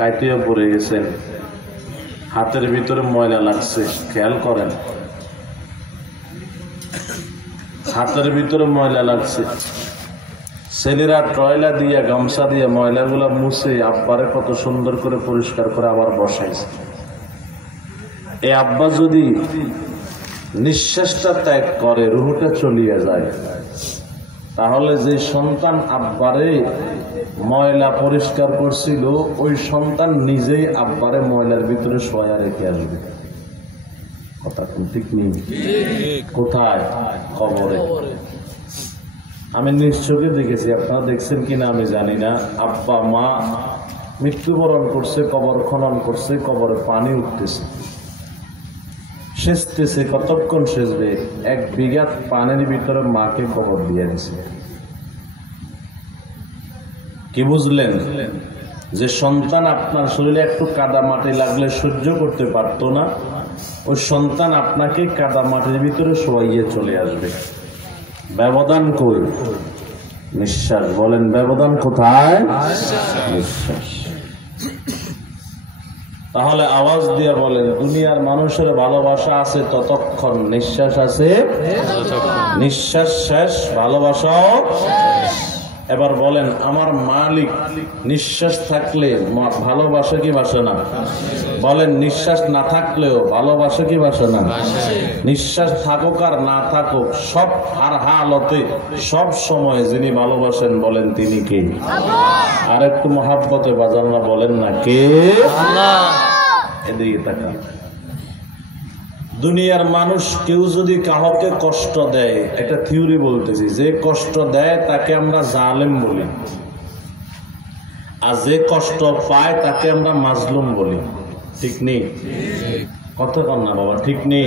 কাইতেও পড়ে গেছেন, হাতের ভিতরে ময়লা লাগছে, খেয়াল করেন, হাতের ভিতরে ময়লা লাগছে। ছেলেরা টয়লা দিয়ে গামছা দিয়ে ময়লাগুলা মুছে আব্বারে কত সুন্দর করে পরিষ্কার করে আবার বসাইছে। এই আব্বা যদি নিঃশ্বাসটা ত্যাগ করে, রুহটা চলিয়ে যায়, তাহলে যে সন্তান আব্বারে ময়লা পরিষ্কার করছিল, ওই সন্তান নিজেই আব্বারে ময়লার ভিতরে শোয়া রেখে আসবে। কথা ঠিক নেই? কোথায়? কবরে। আমি নিজ চোখে দেখেছি, আপনারা দেখছেন কিনা আমি জানি না। আব্বা মা মৃত্যুবরণ করছে, কবর খনন করছে, কবরে পানি উঠতেছে, সেচতেছে। কতক্ষণ সেচবে? 1 বিঘা পানির ভিতরে মাকে কবর দিয়ে দিছে। কি বুঝলেন? যে সন্তান আপনার শরীরে একটু কাদা মাটি লাগলে সহ্য করতে পারতো না, ওই সন্তান আপনাকে কাদা মাটির ভিতরে শোয়াইয়ে চলে আসবে। ব্যবধান কই? নিঃশ্বাস। বলেন ব্যবধান কোথায়? নিঃশ্বাস। তাহলে আওয়াজ দিয়ে বলেন, দুনিয়ার মানুষের ভালোবাসা আছে ততক্ষণ, নিঃশ্বাস আছে, নিঃশ্বাস শেষ ভালোবাসাও। এবার বলেন, আমার মালিক নিঃশ্বাস থাকলে ভালোবাসে কি বাসে না? বলেন, নিঃশ্বাস না থাকলেও ভালোবাসে কি বাসে না? নিঃশ্বাস থাকুক আর না থাকুক, সব আর হালতে সব সময় যিনি ভালোবাসেন, বলেন তিনি কে? আর একটু মহাব্বতে বাজানরা বলেন না, কে? এদিকে তাকান। দুনিয়ার মানুষ কেউ যদি কাউকে কষ্ট দেয়, একটা থিওরি বলতেছি, যে কষ্ট দেয় তাকে আমরা জালেম বলি, আর যে কষ্ট পায় তাকে আমরা মাজলুম বলি। ঠিক নেই? কথা কন না বাবা, ঠিক নেই?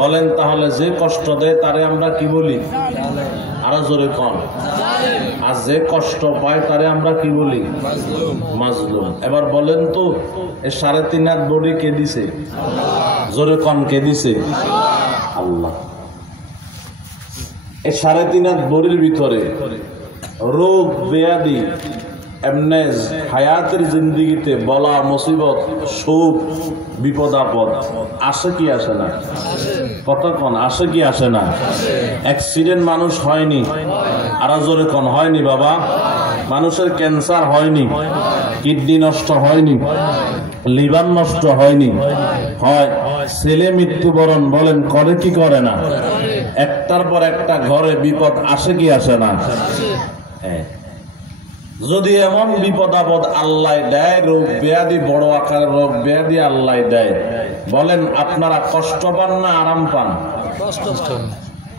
বলেন তাহলে, যে কষ্ট দেয় তারে আমরা কি বলি? আরো জোরে কন। আর যে কষ্ট পায় তারে আমরা কি বলি? মাজলুম। এবার বলেন তো, এই 3.5 হাত বডি কে দিছে? জোরে কন, কে দিছে? আল্লাহ। এই 3.5 হাত বডির ভিতরে রোগ ব্যাধি, এমনি হায়াতের জিন্দিগিতে বলা মুসিবত, সুখ, বিপদ আপদ আসে কি আসে না? কতক্ষণ আসে কি আসে না? অ্যাক্সিডেন্ট মানুষ হয়নি? আরো জোরে কোন হয়নি বাবা? মানুষের ক্যান্সার হয়নি? কিডনি নষ্ট হয়নি? লিভার নষ্ট হয়নি? হয়। ছেলে মৃত্যুবরণ বলেন করে কি করে না? একটার পর একটা ঘরে বিপদ আসে কি আসে না? যদি এমন বিপদ আপদ আল্লাহ দেয়, রোগ ব্যাধি, বড় আকারের রোগ ব্যাধি আল্লাহ দেয়, বলেন আপনারা কষ্ট পান না আরাম পান?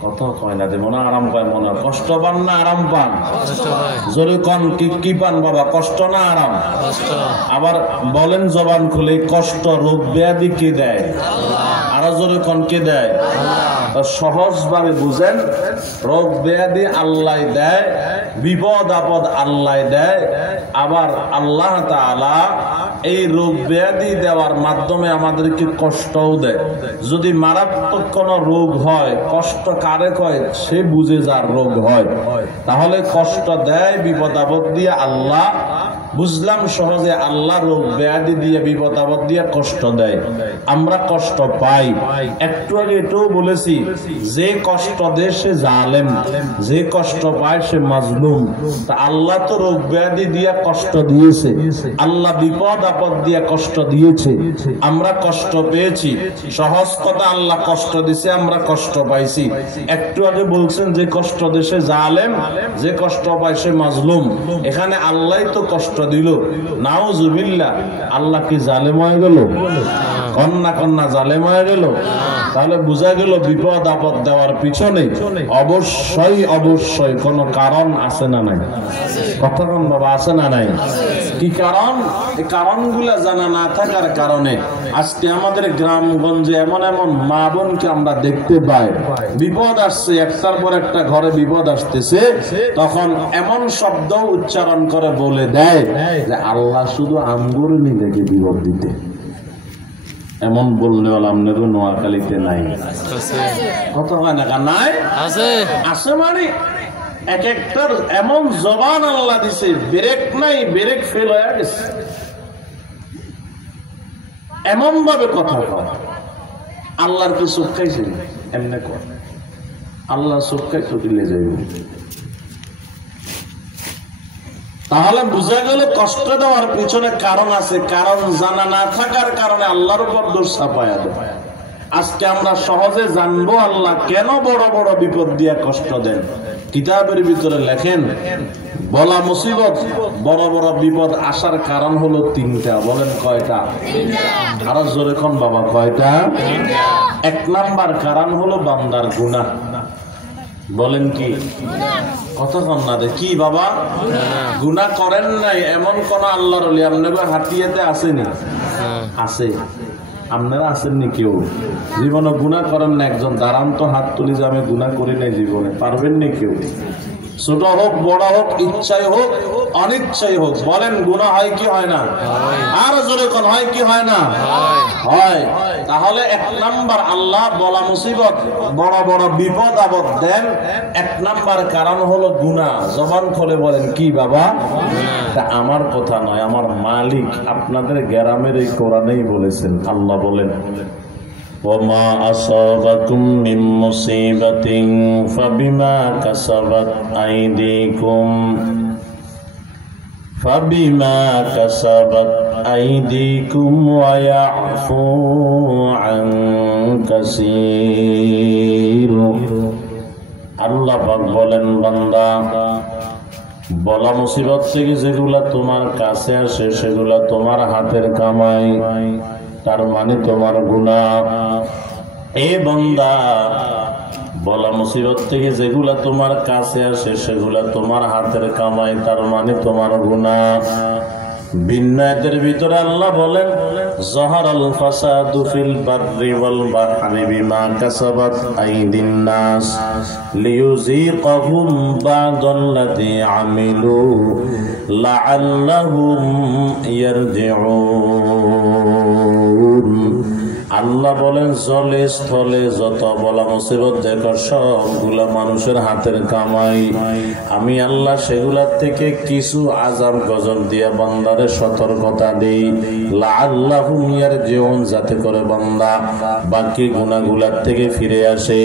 কথা কয় না, মনে আরাম পায়, মনে কষ্ট পান না আরাম পান? জোরে কন, কি পান বাবা? কষ্ট না আরাম? আবার বলেন জবান খুলে, কষ্ট রোগ ব্যাধি কে দেয়? আরো জোরে কন, কে দেয়? সহজ ভাবে বুঝেন, রোগ ব্যাধি আল্লাহ দেয়, বিপদ আপদ আল্লাহ দেয়। আবার আল্লাহ তাআলা এই রোগ ব্যাধি দেওয়ার মাধ্যমে আমাদেরকে কষ্টও দেয়। যদি মারাত্মক কোনো রোগ হয়, কষ্ট কারে কয়? সে বুঝে যার রোগ হয়। তাহলে কষ্ট দেয় বিপদ আপদ দিয়ে আল্লাহ। বুঝলাম সহজে, আল্লাহ রোগ ব্যাধি দিয়ে বিপদ আপদ দিয়ে কষ্ট দেয়, আমরা কষ্ট পাই। একটু আগে এটাও বলেছি, যে কষ্ট দেয় সে জালেম, যে কষ্ট পায় সে মাজলুম। তা আল্লাহ তো রোগ ব্যাধি দিয়ে কষ্ট দিয়েছে, আল্লাহ বিপদ আপদ দিয়ে কষ্ট দিয়েছে, আমরা কষ্ট পেয়েছি। সহজ কথা, আল্লাহ কষ্ট দিছে, আমরা কষ্ট পাইছি। একটু আগে বলছেন, যে কষ্ট দেয় সে জালেম, যে কষ্ট পায় সে মাজলুম। এখানে আল্লাহ তো কষ্ট দিল, নাউজুবিল্লাহ। আল্লাহ কি জালেম হয়ে গেল? কন্যা কন্যা জালেম হয়ে গেল? তাহলে বোঝা গেল বিপদ আপদ দেওয়ার পিছনে অবশ্যই অবশ্যই কোনো কারণ আছে না নাই? কথা কন বাবা, আছে না নাই? কি কারণ? এই কারণগুলা জানা না থাকার কারণে আজকে আমাদের গ্রামগঞ্জে এমন এমন মা বোনকে আমরা দেখতে পাই, বিপদ আসছে, একটার পর একটা ঘরে বিপদ আসতেছে, তখন এমন শব্দ উচ্চারণ করে বলে দেয় যে আল্লাহ শুধু আঙ্গুর নি দেখে বিপদ দিতে। এমন বললে আপনারও নোয়াখালীতে নাই? কত হয় না? নাই আছে মানে এক একটার এমন জবান আল্লাহ দিছে, ব্রেক নাই, ব্রেক ফেল হয়ে গেছে। এমন ভাবে কথা কয় আল্লাহর কি চোখ খাইছে এমনি কয় আল্লাহ চোখ খাই তো দিলে যাইব। তাহলে বুঝা গেল কষ্ট দেওয়ার পিছনে কারণ আছে, কারণ জানা না থাকার কারণে আল্লাহর উপর দোষ চাপায়া দেয়। আজকে আমরা সহজে জানবো আল্লাহ কেন বড় বড় বিপদ দিয়া কষ্ট দেন। কিতাবের ভিতরে লেখেন বলা মুসিবত বড় বড় বিপদ আসার কারণ হলো তিনটা। বলেন কয়টা? আরো জোরে কোন বাবা, কয়টা? এক নাম্বার কারণ হলো বান্দার গুনাহ। বলেন কি? কতক্ষণ না রে কি বাবা? গুনাহ করেন নাই এমন কোন আল্লাহর ওলি আপনাদের হাতিয়াতে আসেনি? আছে। আপনারা আসেননি কেউ? জীবনে গুনাহ করেন না? একজন দাঁড়ান তো, হাত তুলি যে আমি গুনাহ করি নাই জীবনে। পারবেন নি কেউ? ছোট হোক বড় হোক, ইচ্ছাই হোক অনিচ্ছাই হোক, বলেন গুনাহ হয় কি হয় না? আর জোরে কোন হয় কি হয় না? হয়। তাহলে এক নাম্বার আল্লাহ বলা মুসিবত বড় বড় বিপদ আপদ দেন, এক নাম্বার কারণ হলো গুনাহ। জবান খুলে বলেন কি বাবা? তা আমার কথা নয়, আমার মালিক আপনাদের গ্রামের এই কোরআনেই বলেছেন। আল্লাহ বলেন وَمَا أَصَابَكُم مِّن مُّصِيبَةٍ فَبِمَا كَسَبَتْ أَيْدِيكُمْ وَيَعْفُو عَن كَثِيرٍ। আল্লাহ পাক বলেন বান্দা বলা মুসিবত থেকে যেগুলা তোমার কাছে আসে সেগুলা তোমার হাতের কামাই, তার মানে তোমার গুনাহ। এ বান্দা বলা মুসিবত থেকে যেগুলা তোমার কাছে আসে সেগুলা তোমার হাতের কামাই, তার মানে তোমার গুনাহ। বিন্যায়ের ভিতরে আল্লাহ বলেন যাহারাল ফাসাদু ফিল বাররি ওয়াল বাহরি বিমা কাসাবাত আইদিন নাস লিয়ুযীকাহুম বা'দাল্লাযী আমিলু লাআল্লাহুম ইয়ারজিউন। আল্লাহ বলেন জলে স্থলে যত বলা মুসিবত দেখো সবগুলা মানুষের হাতের কামাই। আমি আল্লাহ সেগুলার থেকে কিছু আযাব গজব দিয়া বান্দারে সতর্কতা দেই, লাআল্লাহুম ইয়ারজিউন, যাতে করে বান্দা বাকি গুনাহগুলার থেকে ফিরে আসে।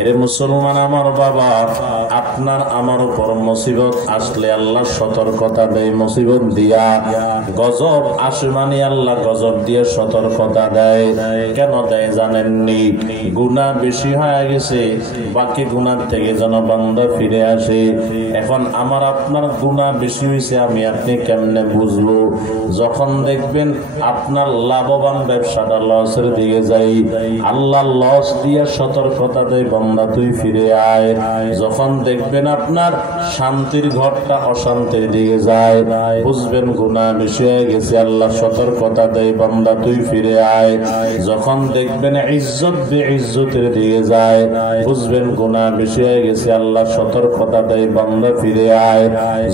এরে মুসলমান আমার বাবা, আপনার আমার উপর মুসিবত আসলে আল্লাহ সতর্কতা দেয় মুসিবত দিয়া। গজব আসে মানে আল্লাহ গজব দিয়ে সতর্কতা দেয়। কেন দেয় জানেননি? গুনাহ বেশি হয়ে গেছে, বাকি গুনাহ থেকে যেন বান্দা ফিরে আসে। এখন আমার আপনার গুনাহ বেশি হয়েছে, আমি আপনি কেমনে বুঝবো? যখন দেখবেন আপনার লাভবান ব্যবসাটা লসের দিকে যাই, আল্লাহ লস দিয়ে সতর্কতা দেয় বান্দা তুই ফিরে আয়। যখন দেখবেন আপনার শান্তির ঘরটা অশান্তির দিকে যায়, বুঝবেন গুনাহ বেশি হয়ে গেছে, আল্লাহ সতর্কতা দেয় বান্দা তুই ফিরে আয়। যখন দেখবেন ইজ্জত বেইজ্জতের দিকে যায়, বুঝবেন গুনাহ বেশি হয়ে গেছে, আল্লাহ সতর্কতা দেয় বান্দা ফিরে আয়।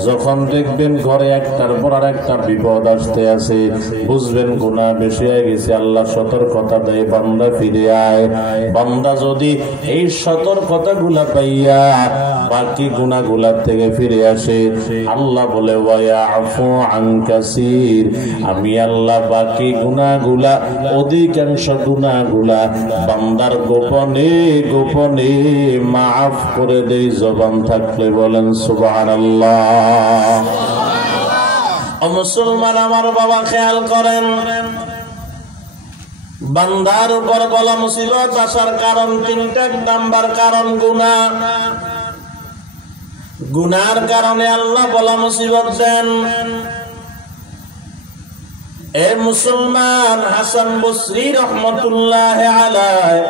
যখন দেখবেন ঘরে একটার পর আরেকটা বিপদ আসতে আছে, বুঝবেন গুনাহ বেশি হয়ে গেছে, আল্লাহ সতর্কতা দেয় বান্দা ফিরে আয়। বান্দা যদি এই সতর্কতাগুলা পাইয়া বাকি গুনাহগুলার থেকে ফিরে আসে, আল্লাহ বলে ওয়ায়াফু আন কাসীর, আমি আল্লাহ বাকি গুনাহগুলা অধিকাংশ গুনাহগুলা বান্দার গোপনে গোপনে মাফ করে দেই। জবান থাকলে বলেন সুবহানাল্লাহ। ও মুসলমান আমার বাবা, খেয়াল করেন বান্দার উপর বলা মুসিবত আসার কারণ তিনটা। নাম্বার কারণ গুনাহ। গুনার কারণে আল্লাহ বলা মুসিবত দেন। এ মুসলমান, হাসান বসরি রহমতুল্লাহ আলাইহি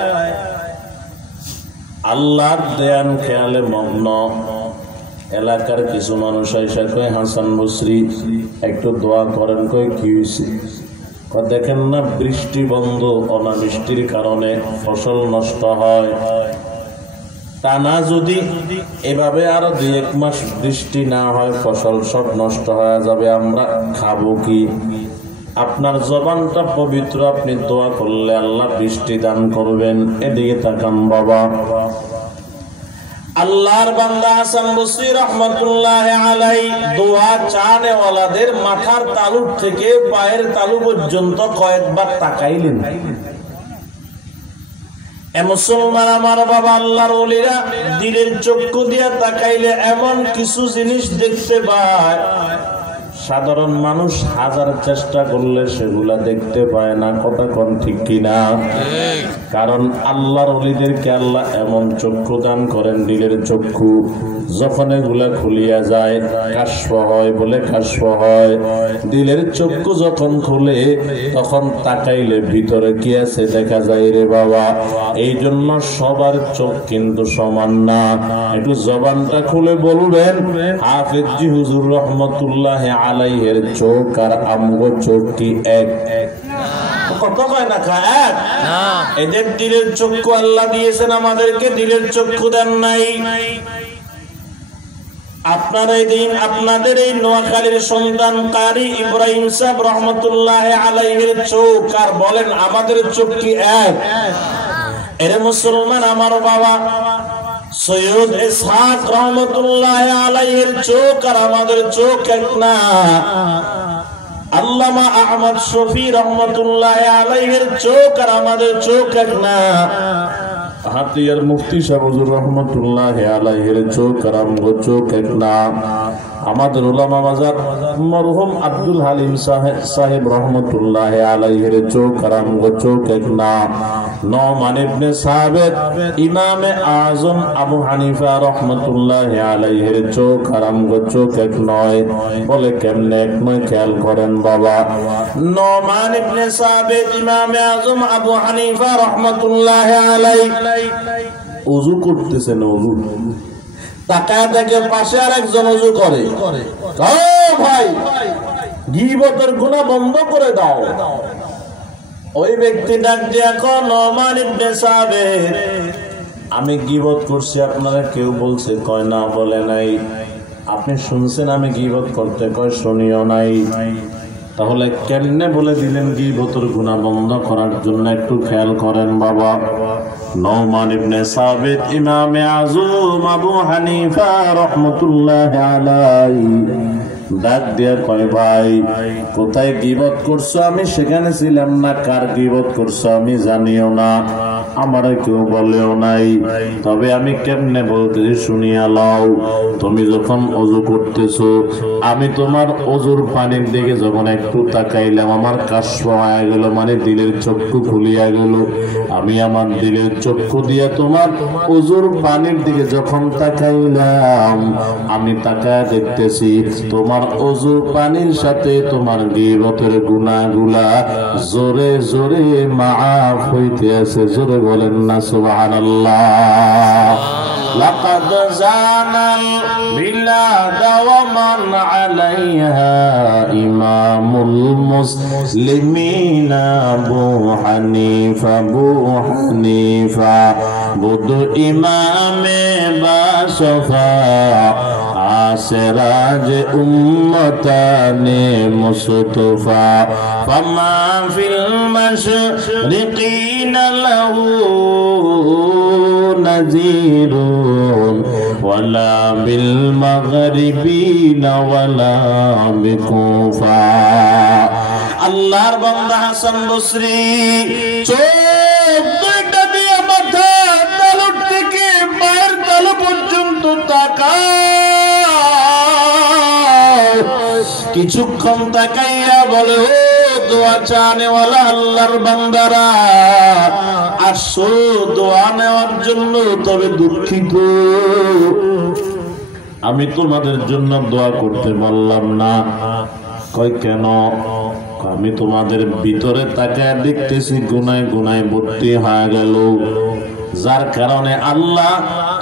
আল্লাহর দেয়ান খেয়ালে মগ্ন। এলাকার কিছু মানুষ এসে কয় হাসান বসরি একটু দোয়া করেন। কয় কি হয়েছে? দেখেন না বৃষ্টি বন্ধ, অনাবৃষ্টির কারণে ফসল নষ্ট হয়। টানা যদি এভাবে আরো 2-1 মাস বৃষ্টি না হয়, ফসল সব নষ্ট হয়ে যাবে, আমরা খাবো কি? আপনার জবানটা পবিত্র, আপনি দোয়া করলে আল্লাহ বৃষ্টি দান করবেন। এদিকে তাকান বাবা। আল্লাহর বান্দা হাসান বসরি রাহমাতুল্লাহ আলাইহি দোয়া চানেওয়ালাদের মাথার তালু থেকে পায়ের তালু পর্যন্ত কয়েকবার তাকাইলেন। এ মুসলমান আমার বাবা, আল্লাহর ওলিরা দিলের চক্ষু দিয়া তাকাইলে এমন কিছু জিনিস দেখতে পায় সাধারণ মানুষ হাজার চেষ্টা করলে সেগুলা দেখতে পায় না। কথা কোন ঠিক কিনা? কারণ আল্লাহর ওলিদেরকে আল্লাহ এমন চক্ষু দান করেন, দিলের চক্ষু, যখন এগুলা খুলিয়া যায় কাশফ হয়, বলে কাশফ হয়। দিলের চক্ষু যখন খুলে তখন তাকাইলে ভিতরে কি আছে দেখা যায় রে বাবা। এই জন্য সবার চোখ কিন্তু সমান না। একটু জবানটা খুলে বলবেন, হাফেজ জি হুজুর রহমতুল্লাহ আলাইহির চোখ আর আমগো চোখ কি এক? কত কয় না এক? এদের দিলের চক্ষু আল্লাহ দিয়েছেন, আমাদেরকে দিলের চক্ষু দেন নাই। আপনাদের এই নোয়াখালীর সন্তান কারি ইব্রাহিম সাহেব রহমতুল্লাহ আলাইহির চোখ আর বলেন আমাদের চোখ কি এক? এর মুসলমান আমার বাবা, সৈয়দ ইসহাক রহমতুল্লাহ আলাইহির চোখ আর আমাদের চোখ এক না। আল্লামা আহমদ শফি রহমতুল্লাহ আলাইহির চোখ আর আমাদের চোখ এক না। হাতিয়ার মুফতি সাহেব হুজুর রহমতুল্লাহ আলাইহির চোখ আর আমগো চোখ এক না। আমাদের উলামা মাজার মরহুম আব্দুল হালিম সাহেব রহমতুল্লাহ আলাইহির চোখ আর আমগো চোখ এক না। নোমান ইবনে সাবিত ইমামে আজম আবু হানিফা রহমতুল্লাহ আলাইহির চোখ আর আমগো চোখ এক নয়। বলে কেমনে এক নয়? খেয়াল করেন বাবা। নোমান ইবনে সাবিত ইমামে আজম আবু হানিফা রহমতুল্লাহ আলাইহি ওযু করতেছেন, ওযু তাকায় দেখে পাশে আর একজন ওযু করে। ও ভাই, গীবতের গুনাহ বন্ধ করে দাও। ওই ব্যক্তি ডাক দিয়ে কয়, নোমান ইবনে সাবিত, আমি গীবত করছি, আপনারা কেউ বলছে? কয় না, বলে নাই। আপনি শুনছেন আমি গীবত করতে? কয় শুনিও নাই। তাহলে কেমনে বলে দিলেন গীবতের গুনাহ বন্ধ করার জন্য? একটু খেয়াল করেন বাবা। নোমান ইবনে সাবিত ইমামে আজম আবু হানিফা রাহমাতুল্লাহ আলাইহি ডাক দিয়া কয়, ভাই কোথায় গীবত করছো? আমি সেখানে ছিলাম না। কার গীবত করছো আমি জানিও না, আমারে কেউ বলেও নাই। তবে আমি কেমনে বলতেছি শুনিয়া লও। তুমি যখন ওযু করতেছো, আমি তোমার ওযুর পানির দিকে যখন একটু তাকাইলাম, আমার কাশফ হয়ে গেল, মানে দিলের চক্ষু খুলিয়া গেল। আমি আমার দিলের চক্ষু দিয়া তোমার ওযুর পানির দিকে যখন তাকাইলাম, আমি তাকায় দেখতেছি তোমার ওযুর পানির সাথে তোমার গীবতের গুনাহগুলা জোরে জোরে মাফ হইতে আছে। জোরে বলেন না সুবহানাল্লাহ। লাকাদ জানাল বিলাদ ওয়া মান আলাইহা ইমামুল মুসলিমিন আবু হানিফা বুদু ইমামে বাসফা আসরাজ উম্মতানে মুস্তফা ফামা ফিল মাশরিকিনা লাহু নাযীরুন ওয়ালা বিল মাগরিবিনা ওয়ালা বিকুফা। আল্লাহর বান্দা হাসান বসরি চোখ দুইটা দিয়ে মাথার তালু থেকে পায়ের তালু পর্যন্ত তাকায়। কিছুক্ষণ তাকাইয়া বলে, ও দোয়া চানেওয়ালা আল্লাহর বান্দারা, আসো দোয়া নেওয়ার জন্য, তবে দুঃখিত আমি তোমাদের জন্য দোয়া করতে বললাম না। কয় কেন? আমি তোমাদের ভিতরে তাকায় দেখতেছি গুনায় গুনায় ভর্তি হয়ে গেল, যার কারণে আল্লাহ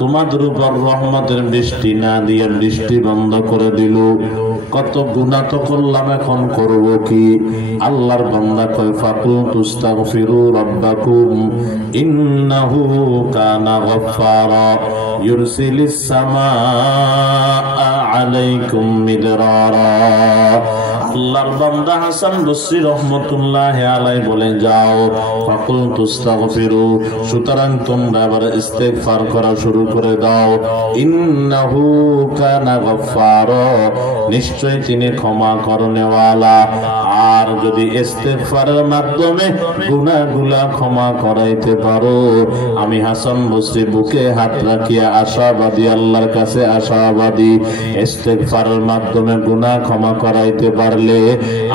তোমাদের উপর রহমতের বৃষ্টি না দিয়ে বৃষ্টি বন্ধ করে দিল। কত গুনাহ তো করলাম, এখন করব কি? আল্লাহর বান্দা কয়, ফাকুলতু আস্তাগফিরু রাব্বাকুম ইন্নাহু কানা গফফারা ইউরসিলিস সামাআ আলাইকুম মিদরারা। আল্লাহর বান্দা হাসান বসরি রহমাতুল্লাহি আলাইহি বলেন, যাও ফাকুল তুস্তাগফিরু, সুতরাং তোমরা এবার ইস্তেগফার করা শুরু করে দাও। ইন্নাহু কানা গফফারা, নিশ্চয় তিনি ক্ষমা করনেওয়ালা। আর যদি ইস্তেগফারের মাধ্যমে গুনাহগুলা ক্ষমা করাইতে পারো, আমি হাসান বসরি বুকে হাত রাখিয়া আশাবাদী, আল্লাহর কাছে আশাবাদী, ইস্তেগফারের মাধ্যমে গুনাহ ক্ষমা করাইতে পারলে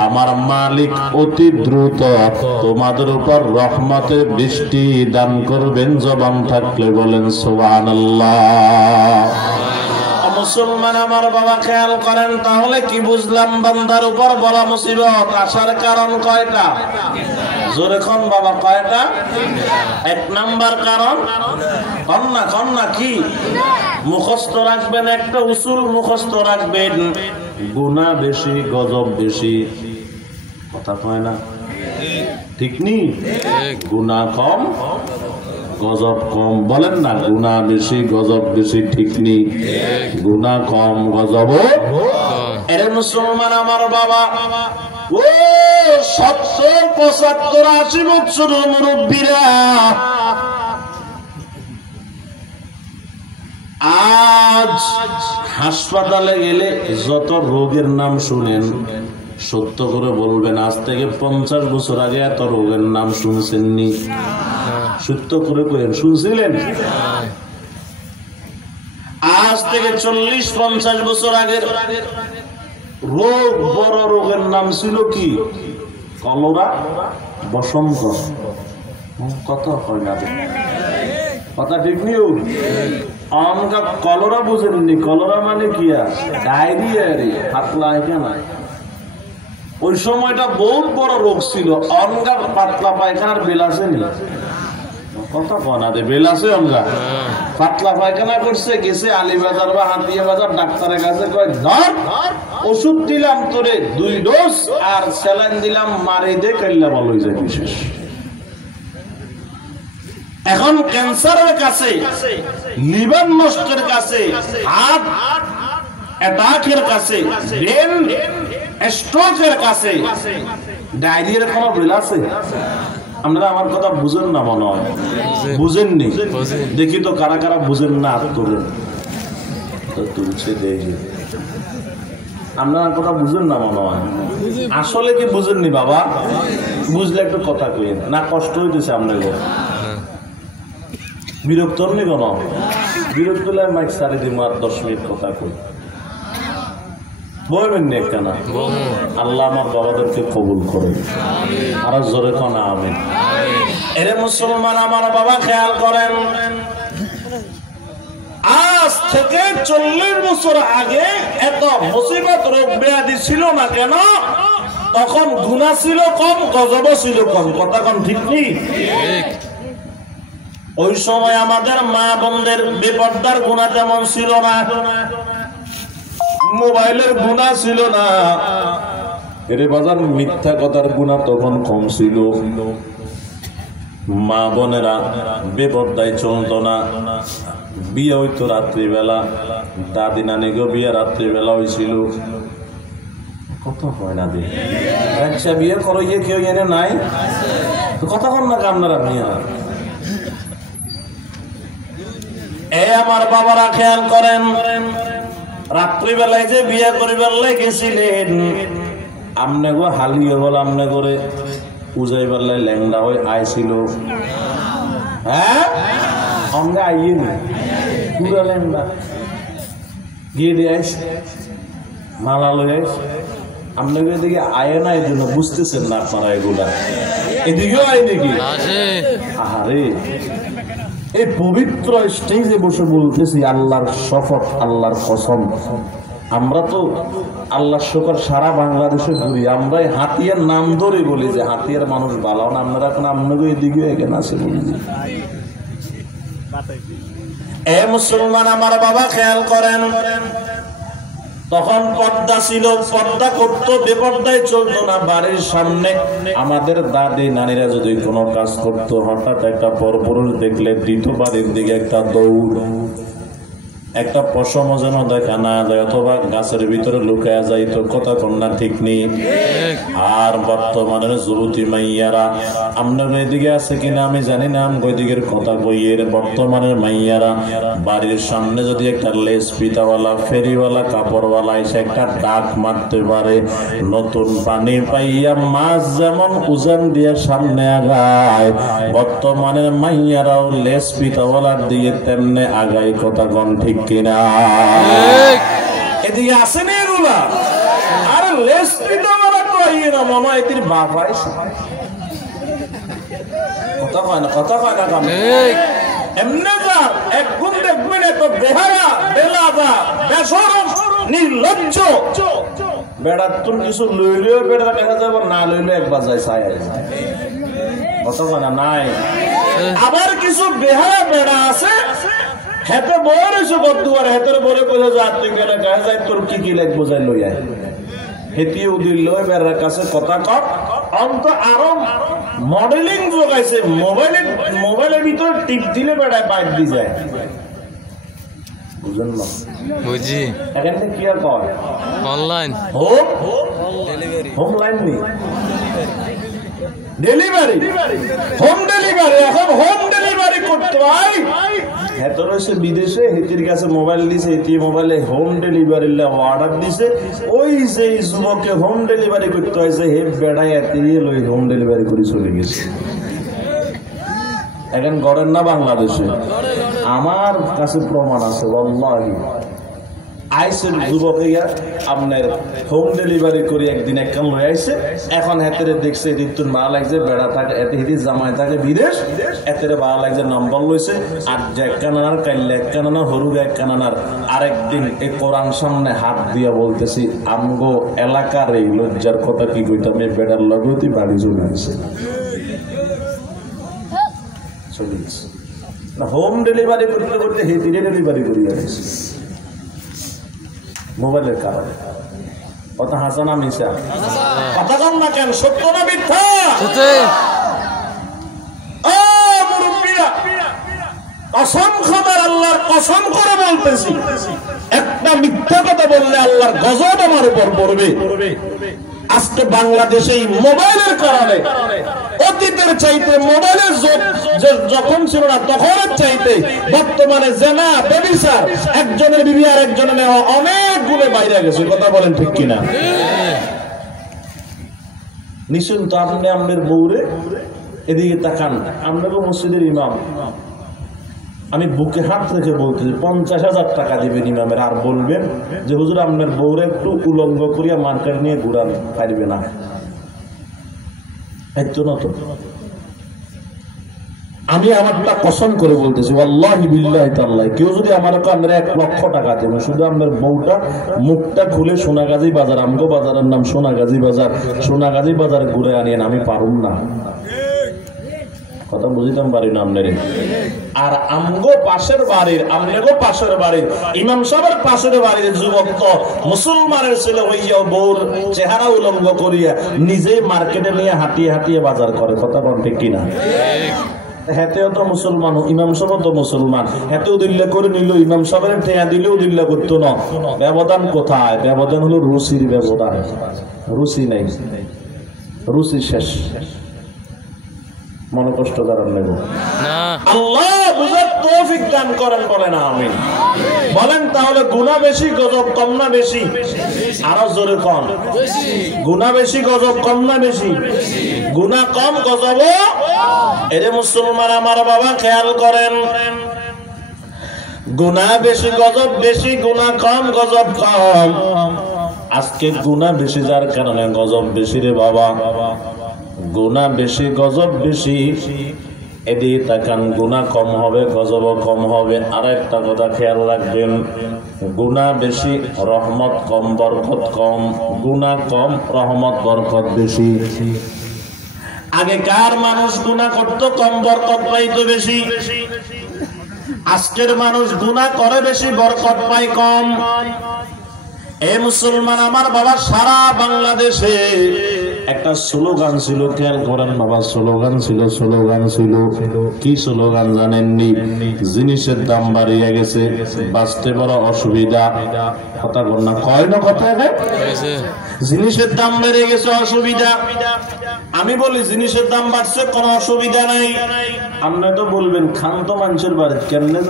আমার মালিক অতি দ্রুত তোমাদের উপর রহমতের বৃষ্টি দান করবেন। জবান থাকলে বলেন সুবহানাল্লাহ। মুসলমান আমার বাবা খেয়াল করেন, তাহলে কি বুঝলাম? বান্দার উপর বলা মুসিবত আসার কারণ কয়টা? জোরে কোন বাবা, কয়টা? এক নাম্বার কারণ কন্যা কি? মুখস্থ রাখবেন, একটা উসুল মুখস্থ রাখবেন, গুনাহ বেশি গজব বেশি। কথা কয় না? ঠিক নি? গুনাহ কম গজব কম, বলেন না? গুনাহ বেশি গজব বেশি, ঠিক নি? গুনাহ কম গজব। এরে মুসলমান আমার বাবা, ও 70, 75, 80 বছরের মুরব্বীরা আজ হাসপাতালে গেলে যত রোগের নাম শুনেন, সত্য করে বলবেন আজ থেকে 50 বছর আগে এত রোগের নাম শুনছেননি? সত্য করে করেন, শুনছিলেন? আজ থেকে 40-50 বছর আগের রোগ, বড় রোগের নাম ছিল কি? কলেরা, বসন্ত। কথা হয় না, কথা ঠিক নিও। আমরা কলেরা বুঝেননি? কলেরা মানে কি? ডায়রিয়া রে, পাতলা পায়খানা। ওই সময়টা বহুত বড় রোগ ছিল। অনগা পাতলা পায়খানার বেল আসেনি? কথা কনা দে, বেল আছে? অনগা পাতলা পায়খানা করছে, গেছে আলীবাজার বা হাতিয়া বাজার, ডাক্তারের কাছে কয় ধর ওষুধ দিলাম তোরে 2 ডোজ, আর স্যালাইন দিলাম, মারি দে, কাইল্লা ভালো হয়ে যায় বিশেষ। এখন ক্যান্সারের কাছে, লিভার নষ্টের কাছে, হার্ট অ্যাটাকের কাছে, ব্রেন স্ট্রোকের কাছে ডায়রিয়ার কোনো বিল আছে? আপনারা আমার কথা বুঝেন না মনে হয়, বুঝেননি? দেখি তো কারা কারা বুঝেন না, হাত তোলেন। তুলছে দেখি, আপনার কথা বুঝেন না মনে হয়। আসলে কি বুঝেননি বাবা? বুঝলে একটু কথা কইেন না, কষ্ট হইতেছে আপনাকে। বিরক্ত হননি কেন? বিরক্ত হলে মাইক সারি দিব, আর 10 মিনিট কথা কই। বলবেন না কেন? আল্লাহ আমার বাবাদেরকে কবুল করে, আর জোরে কনা আমিন। এরে মুসলমান আমার বাবা খেয়াল করেন, আজ থেকে 40 বছর আগে এত মুসিবত রোগ ব্যাধি ছিল না কেন? তখন গুনাহ ছিল কম, গজব ছিল কম। কথা কোন ঠিক নেই? ওই সময় আমাদের মা বোনদের বেপরদার গুনাহ তেমন ছিল না, মোবাইলের গুনাহ ছিল না, এর বাজার মিথ্যা কথার গুনাহ তখন কম ছিল। মা বোনেরা বেপরদায় চলতো না। বিয়ে হইতো রাত্রিবেলা, দাদি নানি গো বিয়ে রাত্রিবেলা হয়েছিল। কত হয় না দি একসা বিয়ে করো, ইয়ে কেউ এনে নাই তো কথা কন না আপনারা মিয়া। এ আমার বাবারা খেয়াল করেন, রাত্রিবেলায় যে বিয়ে করিবার গেছিলেন, আমনে গো হালিয়ে বল, আমনে করে পূজাইবার লাই ল্যাংড়া হয়ে আইছিল। হ্যাঁ, আমরা আইয়ে নি পুরা ল্যাংড়া গিয়ে দিয়ে আইস, মালা লই আইস। আপনাকে এদিকে আয় না, এই জন্য বুঝতেছেন না আপনারা এগুলা। এদিকেও আয় নাকি? আহারে, এই পবিত্র স্টেজে বসে বলতেছি আল্লাহর শপথ, আল্লাহর কসম, আমরা তো আল্লাহর শুকর সারা বাংলাদেশে ঘুরি, আমরা হাতিয়ার নাম ধরে বলি যে হাতিয়ার মানুষ ভালো না। আপনারা এখন আপনাকে এদিকে এখানে আছে বলি। এ মুসলমান আমার বাবা খেয়াল করেন, তখন পর্দা ছিল, পর্দা করতো, বেপর্দায় চলতো না। বাড়ির সামনে আমাদের দাদি নানিরা যদি কোনো কাজ করতো, হঠাৎ একটা পরপুরুষ দেখলে দিত বাড়ির দিকে একটা দৌড়। একটা পশম যেন দেখা না যায়, অথবা গাছের ভিতরে লুকায়া যায়, তো কথা কন্যা ঠিক নেই। আর বর্তমানের যুবতী মাইয়ারা, আপনার এদিকে আছে কিনা আমি জানি না, ওইদিকের কথা কইয়ের, বর্তমানের মাইয়ারা বাড়ির সামনে যদি একটা লেস পিতাওয়ালা ফেরিওয়ালা কাপড়ওয়ালা এসে একটা ডাক মারতে পারে, নতুন পানি পাইয়া মাছ যেমন উজান দিয়ে সামনে আগায়, বর্তমানের মাইয়ারাও লেস পিতাওয়ালার দিকে তেমনে আগায়। কথা কন ঠিক কিনা? এদিকে আসে না এগুলা? আরে লেস পিতাওয়ালা কইয়ে না মামা, এদের বাপ আইছে। কথা কয় না, কথা কয় না কাম এমনে যা এক গুণ দেখবেন এত বেহারা বেলাদা বেশরম নির্লজ্জ বেড়া, তুমি কিছু লইলেও বেড়া দেখা যাবে, না লইলে একবার যায় ছায়। কথা কয় না নাই। আবার কিছু বেহারা বেড়া আছে, হেতে বয়ে রয়েছে গদ্দুয়ার, হেতের বলে কোথায় যা তুই গেলে দেখা যায় তোর কি কি লাগবো যাই লই আয়। হেতি উদিল লই বেড়ার কাছে কথা কর, অন্ত আরো মডেলিং যোগাইছে, মোবাইলের ভিতরে টিপ দিলে বেড়ায় বাইক দিয়ে যায়। বুঝলেন না? বুঝি। এখান থেকে কি আর কয় অনলাইন হোম লাইন নেই, ডেলিভারি, হোম ডেলিভারি। এখন হোম ডেলিভারি করতে হয়, এত রয়েছে বিদেশে, হেতির কাছে মোবাইল দিছে, হেতি মোবাইলে হোম ডেলিভারি অর্ডার দিছে, ওই যে যুবককে হোম ডেলিভারি করতে হয়েছে, হে বেড়ায় এতিয়ে লই হোম ডেলিভারি করে চলে গেছে। এখন গড়েন না বাংলাদেশে, আমার কাছে প্রমাণ আছে ওয়াল্লাহি। আইসের যুবক আপনার হোম ডেলিভারি করে একদিন একখান লই আইসে, এখন হেতেরে দেখছে ঋতুর ভালো লাগছে, বেড়া থাকে এতে হিদি জামাই থাকে বিদেশ, এতেরে ভালো লাগছে নম্বর লইছে, আর যে একখানার কাইলে একখানার হরুগা একখানার। আরেকদিন এই কোরআন সামনে হাত দিয়া বলতেছি, আমগো এলাকার এই লজ্জার কথা কি কইতাম, এই বেড়ার লগতি বাড়ি চলে আসছে, চলে গেছে না। হোম ডেলিভারি করতে করতে হেতিরে ডেলিভারি করিয়া গেছে মোবাইলের কারণে। কথা হাসা না মিশা? কথা কম না কেন, সত্য না মিথ্যা? কসম খবর, আল্লাহর কসম করে বলতেছি, একটা মিথ্যা কথা বললে আল্লাহর গজব আমার উপর পড়বে। আজকে বাংলাদেশে এই মোবাইলের কারণে অতীতের চাইতে মোবাইলের যখন ছিল না তখনের চাইতে বর্তমানে জেনা ব্যভিচার, একজনের বিবি আর একজনের নেওয়া অনেক গুণে বাইরে গেছে। কথা বলেন ঠিক কিনা? নিশ্চয় তো আপনি আপনার বউরে এদিকে তাকান, আপনাকে মসজিদের ইমাম, আমি বুকে হাত রেখে বলতেছি 50,000 টাকা দিবেন ইমামের, আর বলবেন যে হুজুর আপনার বউরে একটু উলঙ্গ করিয়া মার্কেট নিয়ে ঘুরান, পারবে না। আমি আমারটা কসম করে বলতেছি ওয়াল্লাহি বিল্লাহি তাআলাহি, কেউ যদি আমার কাছে 1 লক্ষ টাকা দেবে, শুধু আপনার বউটা মুখটা খুলে সোনাগাজী বাজার, আমগো বাজারের নাম সোনাগাজী বাজার, সোনাগাজী বাজার ঘুরে আনিয়েন, আমি পারুম না। কথা বুঝিতাম পারি না আপনারে। আর আমগো পাশের বাড়ির, আমগো পাশের বাড়ির ইমাম সাহেবের পাশের বাড়ির যুবক তো মুসলমানের ছেলে হইয়া বউর চেহারা উলঙ্গ করিয়া নিজে মার্কেটে নিয়ে হাঁটিয়ে হাঁটিয়ে বাজার করে। কথা বল ঠিক কিনা? হেতেও তো মুসলমান, ইমাম সাহেব তো মুসলমান, হেতেও উল্লেখ করে নিল, ইমাম সাহেবের ঠেয়া দিলেও উল্লেখ করতো না। ব্যবধান কোথায়? ব্যবধান হলো রুচির ব্যবধান। রুচি নাই, রুচি শেষ। মনে কষ্ট দাঁড়ান নেব, আল্লাহ বুঝার তৌফিক দান করেন, বলেন আমিন। বলেন তাহলে গুনাহ বেশি গজব কম না বেশি? আরো জোরে কম। গুনাহ বেশি গজব কম না বেশি? গুনাহ কম গজব। এরে মুসলমান আমার বাবা খেয়াল করেন, গুনাহ বেশি গজব বেশি, গুনাহ কম গজব কম। আজকে গুনাহ বেশি যার কারণে গজব বেশি রে বাবা। গুনাহ বেশি গজব বেশি, এদিকে তাকান, গুনাহ কম হবে গজব কম হবে। আর একটা কথা খেয়াল রাখবেন, গুনাহ বেশি রহমত কম বরকত কম, গুনাহ কম রহমত বরকত বেশি। আগেকার মানুষ গুনাহ করত কম বরকত পাইতো বেশি, আজকের মানুষ গুনাহ করে বেশি বরকত পায় কম। এ মুসলমান আমার বাবা, সারা বাংলাদেশে একটা স্লোগান ছিল, খেয়াল করেন বাবা, স্লোগান ছিল কি স্লোগান জানেননি? জিনিসের দাম বাড়িয়ে গেছে, বাঁচতে বড় অসুবিধা। কথা বল না, কয় না কথা? জিনিসের দাম বেড়ে গেছে, অসুবিধা। আমি বলি জিনিসের দাম বাড়ছে, কোনো অসুবিধা নাই। আপনি তো বলবেন খান তো মানুষের বাড়ি, কেমনে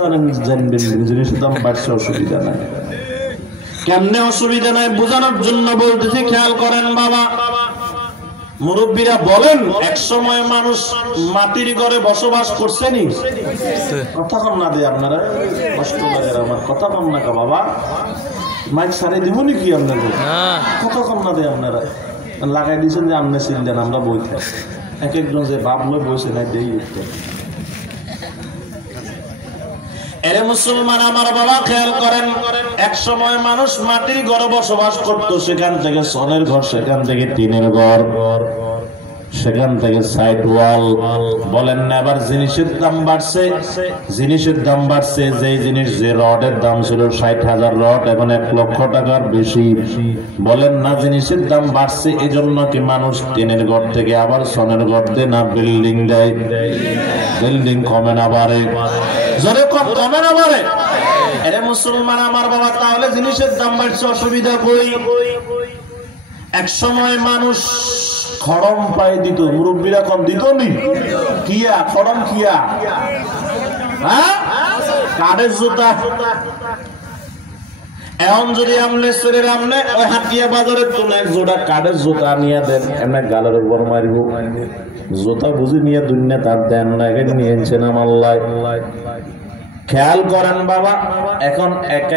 জানবেন জিনিসের দাম বাড়ছে, অসুবিধা নাই? কেমনে অসুবিধা নাই বোঝানোর জন্য বলতেছি, খেয়াল করেন বাবা। মুরব্বীরা বলেন, এক সময় মানুষ মাটির ঘরে বসবাস করছেনি। কথা কম না দিয়ে আপনারা কষ্ট লাগে, আমার কথা কম না কা বাবা, মাইক সারিয়ে দিব নাকি আপনাদের? কথা কম না দিয়ে আপনারা লাগাই দিয়েছেন যে আপনি চিনলেন, আমরা বই থাক এক একজন যে ভাবলো বসে নাই দেই উঠতে। এরে মুসলমান আমার বাবা, খেয়াল করেন, এক সময় মানুষ মাটির ঘরে বসবাস করতো, সেখান থেকে সনের ঘর, সেখান থেকে টিনের ঘর, সেখান থেকে সাইড ওয়াল। বলেন না এবার জিনিসের দাম বাড়ছে, জিনিসের দাম বাড়ছে। যে জিনিস, যে রডের দাম ছিল 60,000 রড, এখন 1 লক্ষ টাকার বেশি। বলেন না জিনিসের দাম বাড়ছে, এই জন্য কি মানুষ টিনের ঘর থেকে আবার সনের ঘর দেয় না বিল্ডিং দেয়? বিল্ডিং কমে না বাড়ে? জোরে কমে না বাড়ে? আরে মুসলমান আমার বাবা, তাহলে জিনিসের দাম বাড়ছে, অসুবিধা কই? এক সময় মানুষ খড়ম পায়ে দিত, মুরব্বীরা কম দিত নি? কিয়া খড়ম, কিয়া কাঠের জুতা। এখন যদি আমলে শরীর আমলে ওই হাতিয়া বাজারে তুলে এক জোড়া কাঠের জুতা নিয়ে দেন, এমনি গালের উপর মারিব। জুতা বুঝি নিয়ে দুনিয়া তার দেন না, এখানে নিয়েছেন আমার লাই। খেয়াল করেন বাবা, এখন এক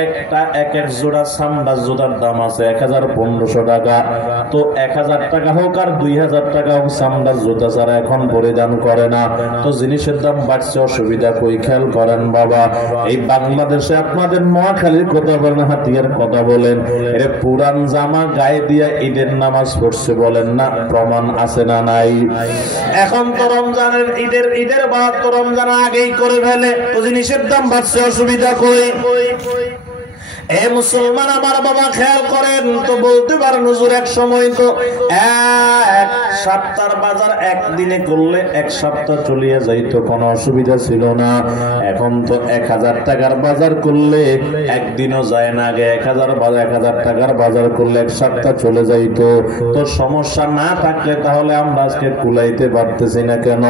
এক জোড়া সামডা জুতার দাম আছে 1000-1500 টাকা। তো 1000 টাকা হোক আর 2000 টাকা হোক, সামডার জুতা ছাড়া এখন পরিধান করে না। তো জিনিসের দাম বাড়ছে, অসুবিধা কই? খেয়াল করেন বাবা, এই বাংলাদেশে আপনাদের নোয়াখালীর কথা বলেন, হাতিয়ার কথা বলেন, এর পুরান জামা গায়ে দিয়া ঈদের নামাজ পড়ছে, বলেন না? প্রমাণ আছে না নাই? এখন তো রমজানের ঈদের বাদ তো রমজান আগেই করে ফেলে, তো জিনিসের দাম বাড়ছে, অসুবিধা কই? এ মুসলমান আমার বাবা, খেয়াল করেন। তো বলতে পারেন হুজুর এক সময় তো 1 সপ্তাহের বাজার একদিনে করলে 1 সপ্তাহ চলিয়ে যাইতো, কোনো অসুবিধা ছিল না। এখন তো 1000 টাকার বাজার করলে একদিনও যায় না। আগে 1000 টাকার বাজার করলে 1 সপ্তাহ চলে যাইতো। তো সমস্যা না থাকলে তাহলে আমরা আজকে কুলাইতে পারতেছি না কেন?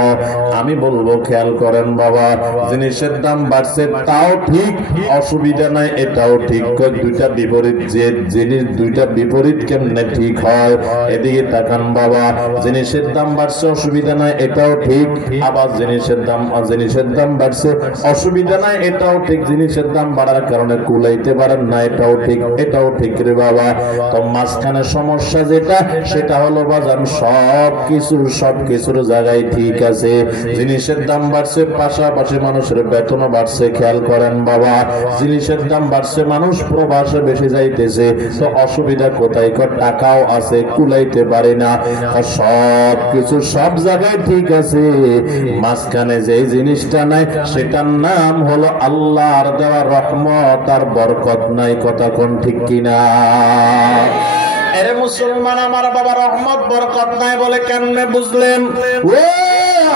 আমি বলবো খেয়াল করেন বাবা, জিনিসের দাম বাড়ছে তাও ঠিক, অসুবিধা নাই এটাও ঠিক। দুইটা বিপরীত, যে জিনিস দুইটা বিপরীত কেমনে ঠিক হয়? এদিকে তাকান বাবা, জিনিসের দাম বাড়ছে, অসুবিধা নাই এটাও ঠিক। আবার জিনিসের দাম বাড়ছে, অসুবিধা নাই এটাও ঠিক। জিনিসের দাম বাড়ার কারণে কুলাইতে পারেন না, এটাও ঠিক রে বাবা। তো মাঝখানে সমস্যা যেটা, সেটা হলো বাজান সবকিছুর জায়গায় ঠিক আছে। জিনিসের দাম বাড়ছে, পাশাপাশি মানুষের বেতনও বাড়ছে। খেয়াল করেন বাবা, জিনিসের দাম বাড়ছে, মানুষ প্রবাসে বেশি যাইতেছে, তো অসুবিধা কোথায়? টাকাও আছে, কুলাইতে পারে না। সবকিছু সব জায়গায় ঠিক আছে, মাঝখানে যে জিনিসটা নাই, সেটার নাম হলো আল্লাহর দেওয়া রহমত আর বরকত নাই। কথা কোন ঠিক কিনা? আরে মুসলমান আমার বাবা, রহমত বরকত নাই বলে কেমনে বুঝলেন? ও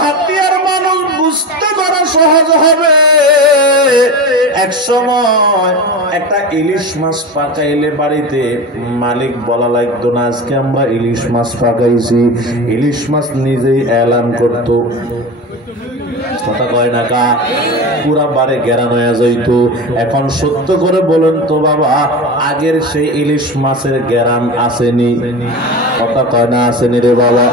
হাতিয়ার মানুষ বুঝতে পারা সহজ হবে। এক সময় একটা ইলিশ মাছ পাকাইলে বাড়িতে মালিক বলা লাগতো না, আজকে আমরা ইলিশ মাছ পাকাইছি। ইলিশ মাছ নিজেই এলান করতো। কথা কয় না কা? পুরা বারে গেরান হয়ে যাইত। এখন সত্য করে বলেন তো বাবা, আগের সেই ইলিশ মাছের গেরান আসেনি? কথা কয় না আসেনি রে বাবা?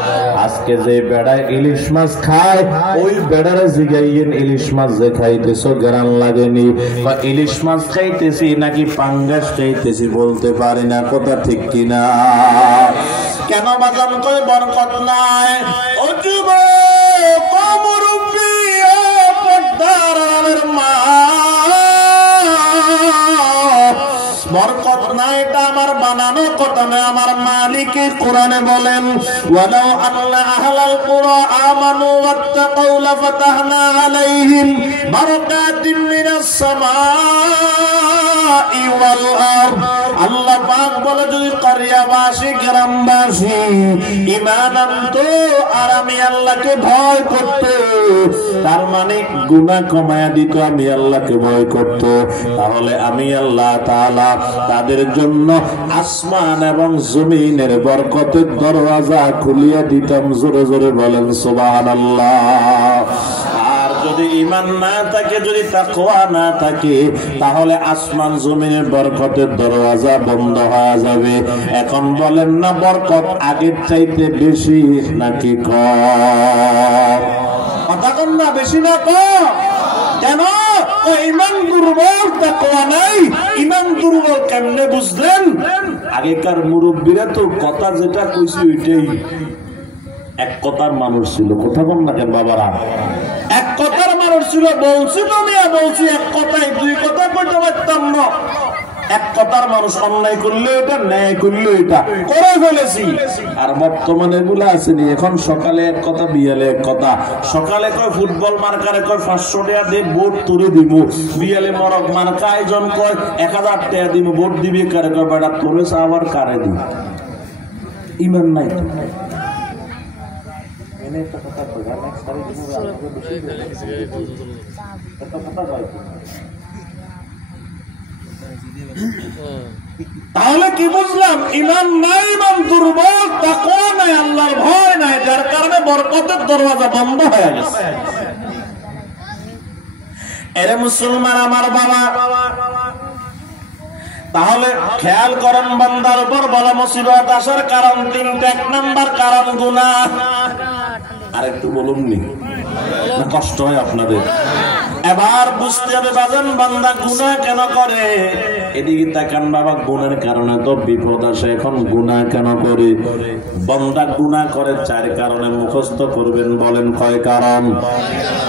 আজকে যে বেড়ায় ইলিশ মাছ খায়, ওই বেড়ারে জিগাইয়েন ইলিশ মাছ যে খাইতেছ গেরান লাগেনি? বা ইলিশ মাছ খাইতেছি নাকি পাঙ্গাস খাইতেছি বলতে পারি না। কথা ঠিক কিনা? কেন বাজান কয় বরকত নাই? ও যুবক, ও মুরব্বি, ও পর্দার আলের মা, বরকত নাই এটা আমার বানানো কথা নয়। আমার মালিকে কোরআনে বলেন, ওয়ালাউ আন্না আহলাল কুরা আমানু ওয়াত্তাকাউ লাফাতাহনা আলাইহিম বারাকাতিন মিনাস সামা সামাই ওয়াল আরদ। আল্লাহ পাক বলে যদি করিয়াবাসী গ্রামবাসী ঈমান আনতো আর আমি আল্লাহকে ভয় করত, তার মানে গুনাহ কমায়া দিত, আমি আল্লাহকে ভয় করত, তাহলে আমি আল্লাহ তাআলা তাদের জন্য আসমান এবং জমিনের বরকতের দরওয়াজা খুলিয়া দিতাম। জোরে জোরে বলেন সুবহানাল্লাহ। যদি ঈমান না থাকে, যদি তাকওয়া না থাকে, তাহলে আসমান জমিনের বরকতের দরওয়াজা বন্ধ হয়ে যাবে। এখন বলেন না বরকত আগের চাইতে বেশি নাকি কম? কথা কন না, বেশি না কম? কেন? ঈমান দুর্বল, তাকওয়া নাই। ঈমান দুর্বল কেমনে বুঝলেন? আগেকার মুরব্বীরা তো কথা যেটা কইছে ওইটাই এক কথার মানুষ ছিল। কথা বল না কেন বাবারা? এক কথার মানুষ ছিল। বলছি তো মিয়া, বলছি এক কথাই, দুই কথা কইতে পারতাম না। এক কথার মানুষ, অন্যায় করলে এটা, ন্যায় করলে এটা করে ফেলেছি। আর বর্তমানে গুলো আসেনি, এখন সকালে এক কথা, বিয়ালে এক কথা। সকালে কয় ফুটবল মার্কারে কয় 500 টাকা দিয়ে ভোট তুলে দিব, বিয়ালে মরক মার্কা আয়োজন কয় 1000 টাকা দিব, ভোট দিবি কারে কয় বেটা তোরে আবার কারে দিব। ঈমান নাই তো। তাহলে কি বুঝলাম? ঈমান নাই, ঈমান দুর্বল, তাকওয়া নাই, আল্লাহর ভয় নাই, যার কারণে বরকতের দরওয়াজা বন্ধ হয়ে গেছে। এরে মুসলমান আমার বাবা, তাহলে খেয়াল করেন বান্দার উপর বলা মুসিবত আসার কারণ তিনটা। 1 নাম্বার কারণ গুনাহ। আর একটু বলুন নি, কষ্ট হয় আপনাদের? এবার বুঝতে হবে বাজান, বান্দা গুনাহ কেন করে? এদিকে তাকান বাবা, গুনাহের কারণে তো বিপদ আসে। এখন গুনাহ কেন করে? বান্দা গুনাহ করে 4 কারণে। মুখস্থ করবেন, বলেন কয় কারণ?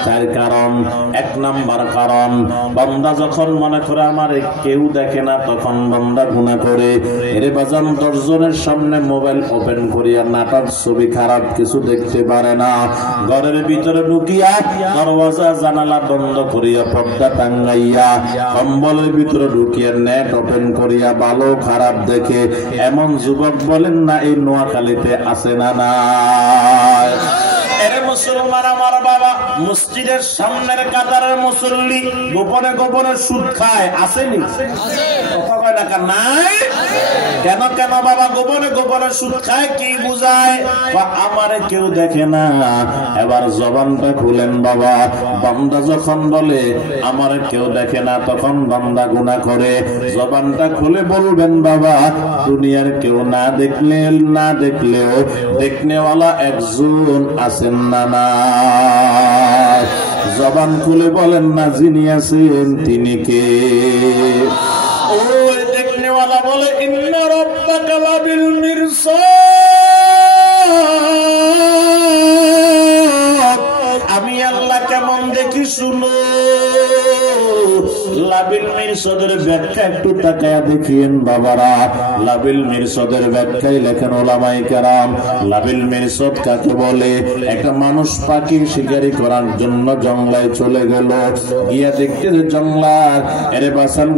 4 কারণ। 1 নাম্বার কারণ, বান্দা যখন মনে করে আমার কেউ দেখে না, তখন বান্দা গুনাহ করে। এরে বাজান, 10 জনের সামনে মোবাইল ওপেন করিয়া নাটক, ছবি, খারাপ কিছু দেখতে পারে না। ঘরের ভিতরে ঢুকিয়া দরওয়াজা জানালা বন্ধ করিয়া, পর্দা টাঙ্গাইয়া, কম্বলের ভিতরে ঢুকিয়া নেট ওপেন করিয়া ভালো খারাপ দেখে এমন যুবক বলেন না এই নোয়াখালীতে আছে না? না। এরে মুসলমান আমার বাবা, মসজিদের সামনের কাতারের মুসল্লি গোপনে গোপনে সুদ খায়, আসেনি? কথা কয় না কেন? নাই। কেন কেন বাবা গোপনে গোপনে সুদ খায়? কি বুঝায়? আমারে কেউ দেখে না। এবার জবানটা খুলেন বাবা, বান্দা যখন বলে আমারে কেউ দেখে না, তখন বান্দা গুনাহ করে। জবানটা খুলে বলবেন বাবা, দুনিয়ার কেউ না দেখলেও দেখনেওয়ালা একজন আছেন না? না। জবান খুলে বলেন না, যিনি আছেন তিনি কে? ওই দেখনেওয়ালা বলে ইন্না রাব্বাকা লাবিল মিরসাদ। আমি আল্লাহ কেমন দেখি শুনো। লাবিল মিরসাদের ব্যাখ্যা একটু তাকায়া দেখিয়েন বাবারা। লাবিল মিরসাদের ব্যাখ্যায় লেখেন ওলামায়ে কেরাম, লাবিল মিরসাদ কাকে বলে? একটা মানুষ পাখি শিকারি করার জন্য জঙ্গলায় চলে গেল, গিয়া দেখতে যে জঙ্গলার এরে বাসান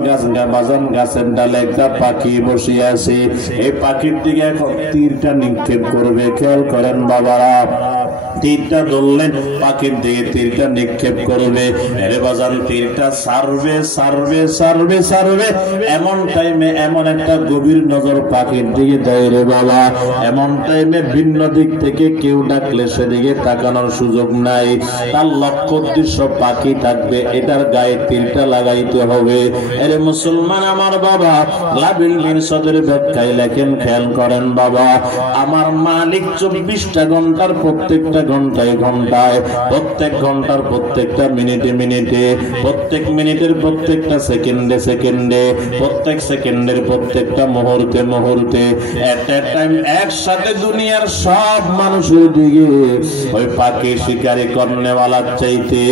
গাছের ডালে একটা পাখি বসিয়ে আছে। এই পাখির দিকে এখন তীরটা নিক্ষেপ করবে। খেয়াল করেন বাবারা, তীরটা ধরলেন, পাখির দিকে তীরটা নিক্ষেপ করবে। এরে বাজান তীরটা সারবে সারবে সারবে সারবে, এমন টাইমে এমন একটা গভীর নজর পাখির দিকে দেয় রে বাবা। এমন টাইমে ভিন্ন দিক থেকে কেউ ডাকলে সেদিকে তাকানোর সুযোগ নাই। তার লক্ষ্য উদ্দেশ্য পাখি থাকবে, এটার গায়ে তীরটা লাগাইতে হবে। এরে মুসলমান আমার বাবা, লাবিল মিরসাদের ব্যাখ্যায় লেখেন, খেয়াল করেন বাবা, আমার মালিক 24টা ঘন্টার প্রত্যেকটা ঘন্টায় ঘন্টায়, প্রত্যেক ঘন্টার প্রত্যেকটা মিনিটে মিনিটে, প্রত্যেক মিনিটের প্রত্যেকটা সেকেন্ডে সেকেন্ডে, প্রত্যেক সেকেন্ডের প্রত্যেকটা মুহূর্তে মুহূর্তে, এট এ টাইম একসাথে দুনিয়ার সব মানুষের দিকে ওই পাখি শিকারি করনেওয়ালার চাইতে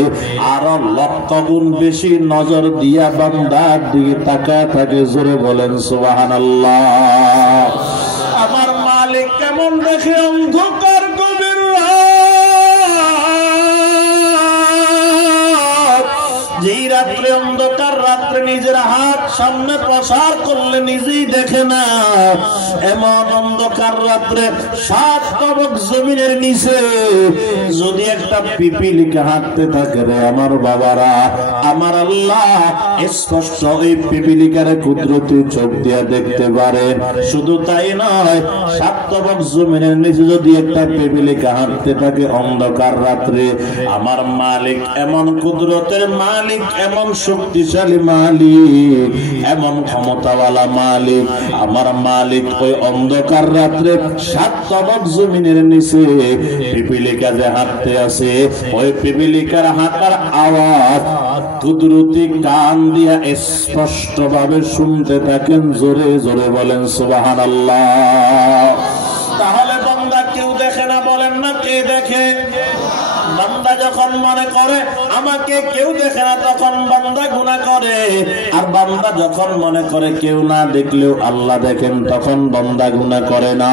আরো লক্ষ গুণ বেশি নজর দিয়া বান্দার দিকে তাকায় থাকে। জোরে বলেন সুবহানাল্লাহ। আমার মালিক কেমন দেখে? অন্ধকার গভীর যেই রাত্রে অন্ধকার রাত্রে নিজের হাত সামনে প্রসার করলে নিজেই দেখে না। এমন অন্ধকার রাত্রে 7 তবক জমিনের নিচে যদি একটা পিপিলিকা হাঁটতে থাকে রে আমার বাবারা, আমার আল্লাহ স্পষ্ট এই পিপিলিকার কুদরতি চোখ দিয়ে দেখতে পারে। শুধু তাই নয়, 7 তবক জমিনের নিচে যদি একটা পিপিলিকা হাঁটতে থাকে অন্ধকার রাত্রে, আমার মালিক এমন কুদরতের মালিক, এমন শক্তিশালী মালিক, এমন ক্ষমতাওয়ালা মালিক, আমার মালিক ওই অন্ধকার রাত্রে 7 তবক জমিনের নিচে পিপিলিকা যে হাঁটতে আছে, ওই পিপিলিকার হাঁটার আওয়াজ কুদরতি কান দিয়া স্পষ্ট ভাবে শুনতে থাকেন। জোরে জোরে বলেন সুবহানাল্লাহ। তাহলে বান্দা কেউ দেখে না, বলেন না কে দেখে? বান্দা যখন মনে করে আমাকে কেউ দেখে না, তখন বান্দা গুনাহ করে। আর বান্দা যখন মনে করে কেউ না দেখলেও আল্লাহ দেখেন, তখন বান্দা গুনাহ করে না।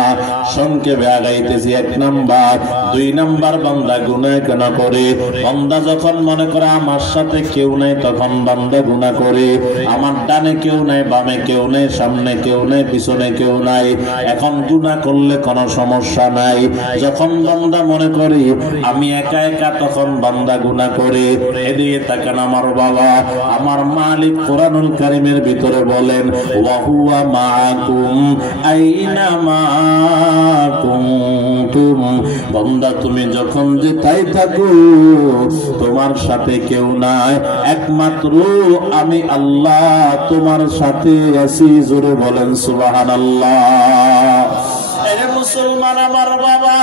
সংক্ষেপে আগাইতেছি। 1 নাম্বার। 2 নাম্বার, বান্দা গুনাহ কেন করে? বান্দা যখন মনে করে আমার সাথে কেউ নাই, তখন বান্দা গুনাহ করে। আমার ডানে কেউ নাই, বামে কেউ নাই, সামনে কেউ নাই, পিছনে কেউ নাই, এখন গুনাহ করলে কোনো সমস্যা নাই। যখন বান্দা মনে করে আমি একা একা, তখন বান্দা গুনাহ করে। এদিকে তাকান আমার বাবা, আমার মালিক কোরআনুল কারীমের ভিতরে বলেন, ওয়া হুয়া মাআকুম আইনামা কুনতুম। বান্দা তুমি যখন যে তাই থাকো, তোমার সাথে কেউ নাই, একমাত্র আমি আল্লাহ তোমার সাথে আছি। জোরে বলেন সুবহানাল্লাহ। এ মুসলমান আমার বাবা,